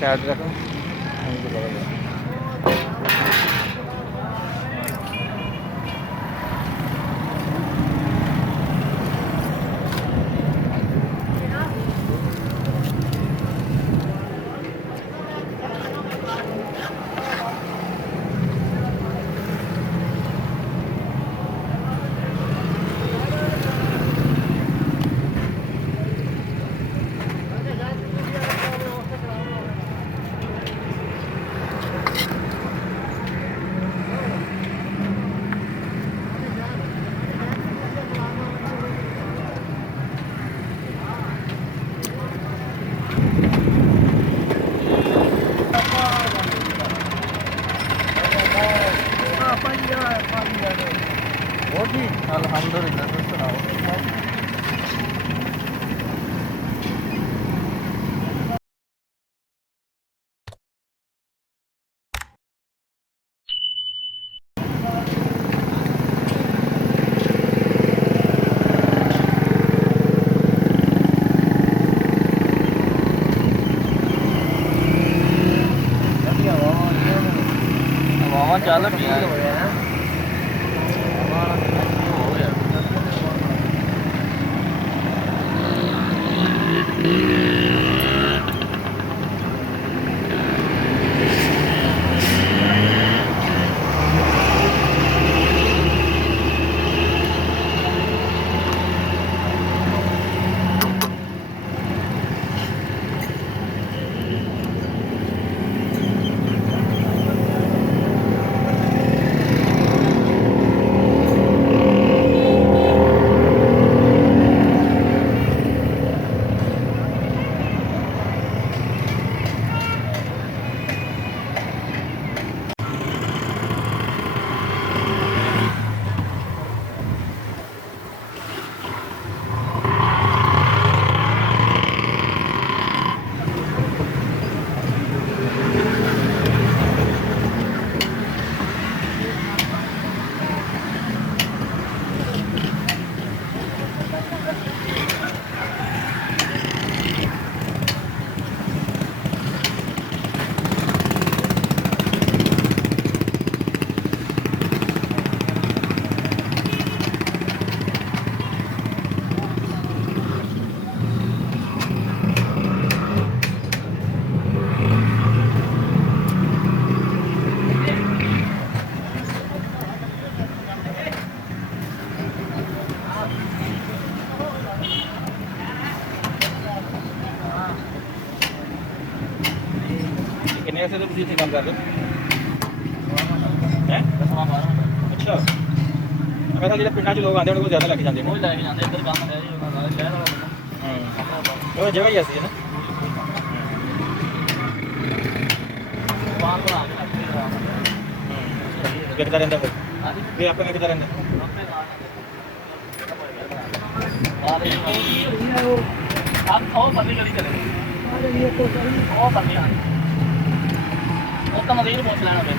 Side ਰੱਖ। ਹੋਰ ਜੀ ਅਲਹਮਦੁਲਿਲਾ, ਤੁਸੀਂ ਸੁਣਾਓ? ਹਵਾਵਾਂ ਚੱਲ ਪਈਆਂ कितने ऐसे तो किसी से काम कर रहे हैं? 10-12। अच्छा, मैं था ਜਿਹੜੇ ਪਿੰਡਾਂ 'ਚ ਲੋਕ ਆਉਂਦੇ ਉਹਨਾਂ ਕੋਲ ਜ਼ਿਆਦਾ ਲੈ ਕੇ ਜਾਂਦੇ ਨੇ। ਉਹ ਲੈ ਕੇ ਜਾਂਦੇ ਇੱਧਰ ਕੰਮ ਹੈ ਜੀ ਉਹਨਾਂ ਦਾ ਸ਼ਹਿਰ ਵਾਲਾ। ਉਹ ਜਗ੍ਹਾ ਹੀ ਐਸੀ ਹੈ ਨਾ। ਬਾਹਰ ਬਣਾ ਕੇ ਕਿੱਦਾਂ ਰਹਿੰਦਾ ਫਿਰ? ਵੀ ਆਪਾਂ ਕਿੱਦਾਂ ਰਹਿੰਦੇ? आप और बंदी गली चले और बंदी आए और तो मजीद पहुँच लेना फिर